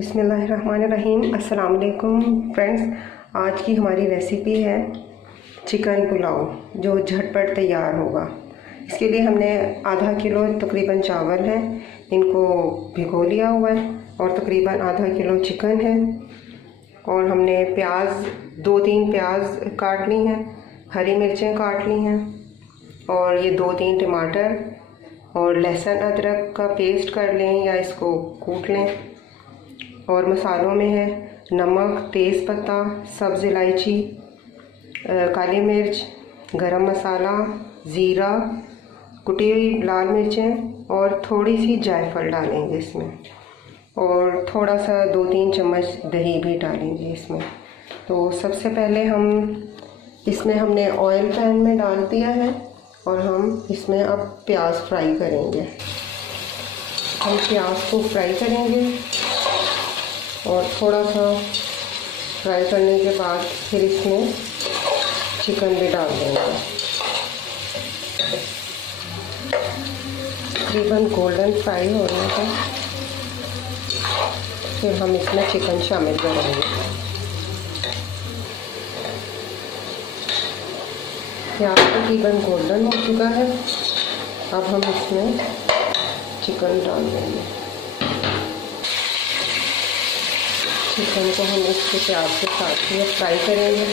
बिस्मिल्लाहिर्रहमानिर्रहीम। अस्सलाम-ओ-अलैकुम फ्रेंड्स। आज की हमारी रेसिपी है चिकन पुलाव, जो झटपट तैयार होगा। इसके लिए हमने आधा किलो तकरीबन चावल है, इनको भिगो लिया हुआ है, और तकरीबन आधा किलो चिकन है। और हमने प्याज 2-3 प्याज काट ली हैं, हरी मिर्चें काट ली हैं, और ये 2-3 टमाटर और लहसुन अदरक का पेस्ट कर लें या इसको कूट लें। और मसालों में है नमक, तेज़ पत्ता, सब्ज़ इलायची, काली मिर्च, गरम मसाला, ज़ीरा, कुटी हुई लाल मिर्चें और थोड़ी सी जायफल डालेंगे इसमें, और थोड़ा सा 2-3 चम्मच दही भी डालेंगे इसमें। तो सबसे पहले इसमें हमने ऑयल पैन में डाल दिया है, और हम इसमें अब प्याज फ्राई करेंगे। हम प्याज को फ्राई करेंगे, और थोड़ा सा फ्राई करने के बाद फिर इसमें चिकन भी डाल देंगे। तकरीबन गोल्डन फ्राई होने का फिर हम इसमें चिकन शामिल करेंगे। प्याज तकरीबन गोल्डन हो चुका है, अब हम इसमें चिकन डाल देंगे। चिकन को हम इसके प्याज के साथ ही फ्राई करेंगे।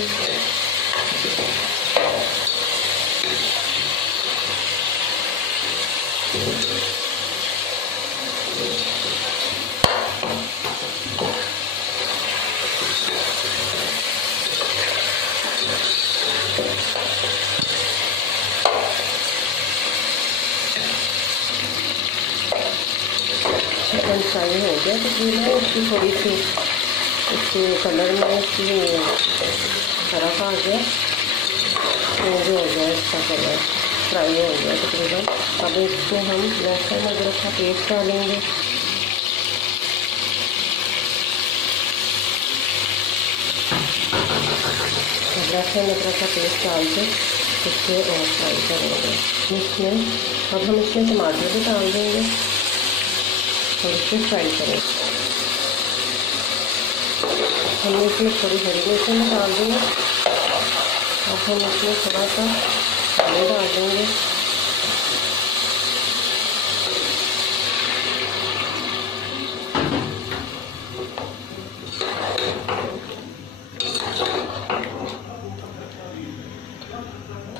चिकन फ्राई हो गया तकरीबन, इसकी थोड़ी सी इसके कलर में इसकी फर्क आ गया, चेंज हो गया, इसका कलर फ्राई हो गया तकरीबन। अब इसमें हम लहसुन अदरक का पेस्ट डालेंगे। लहसुन अदरक का पेस्ट डाल के इसको और फ्राई करेंगे। अब हम इसमें टमाटर भी डाल देंगे और इसे फ्राई करेंगे। हमने इसमें थोड़ी हरी मिर्चें डाल दी है। अब हम इसमें थोड़ा सा पानी डाल देंगे।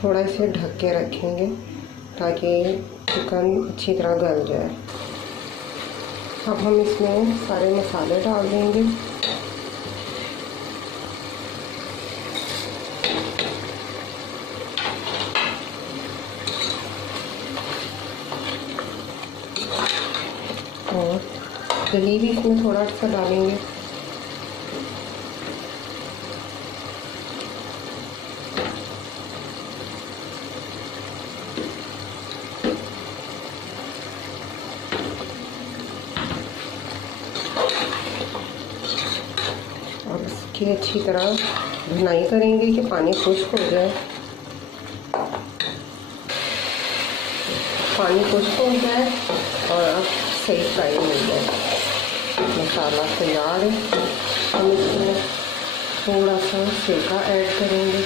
थोड़ा इसे ढक के रखेंगे ताकि चिकन अच्छी तरह गल जाए। अब हम इसमें सारे मसाले डाल देंगे। और दही भी इसमें थोड़ा सा डालेंगे। और इसकी अच्छी तरह भुनाई करेंगे कि पानी खुश्क हो जाए। पानी खुश्क हो जाए और अब सही फ्राई हो जाए। मसाला तैयार है। हम इसमें थोड़ा सा सिरका ऐड करेंगे।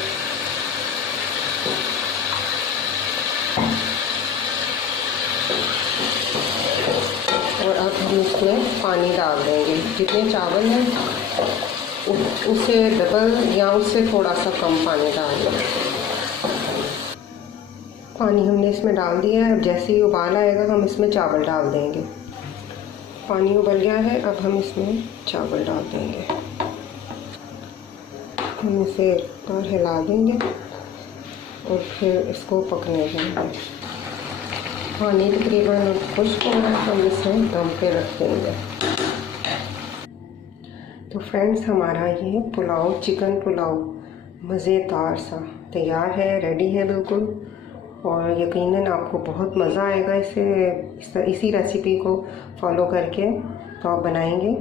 और अब हम इसमें पानी डाल देंगे। जितने चावल हैं उससे डबल या उससे थोड़ा सा कम पानी डाल देंगे। पानी हमने इसमें डाल दिया है। अब जैसे ही उबाल आएगा हम इसमें चावल डाल देंगे। पानी उबल गया है, अब हम इसमें चावल डाल देंगे। हम इसे और हिला देंगे और फिर इसको पकने देंगे। पानी तकरीबन खुश्क हो रहा है, हम इसे दम पे रख देंगे। तो फ्रेंड्स, हमारा ये पुलाव, चिकन पुलाव मज़ेदार सा तैयार है, रेडी है बिल्कुल। और यकीनन आपको बहुत मज़ा आएगा इसी रेसिपी को फॉलो करके। तो आप बनाएंगे,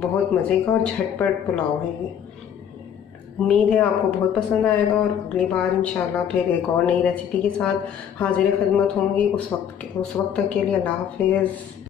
बहुत मज़े का और झटपट पुलाव है ये। उम्मीद है आपको बहुत पसंद आएगा, और अगली बार इंशाल्लाह फिर एक और नई रेसिपी के साथ हाजिर खिदमत होंगी। उस वक्त तक के लिए अल्लाह हाफिज़।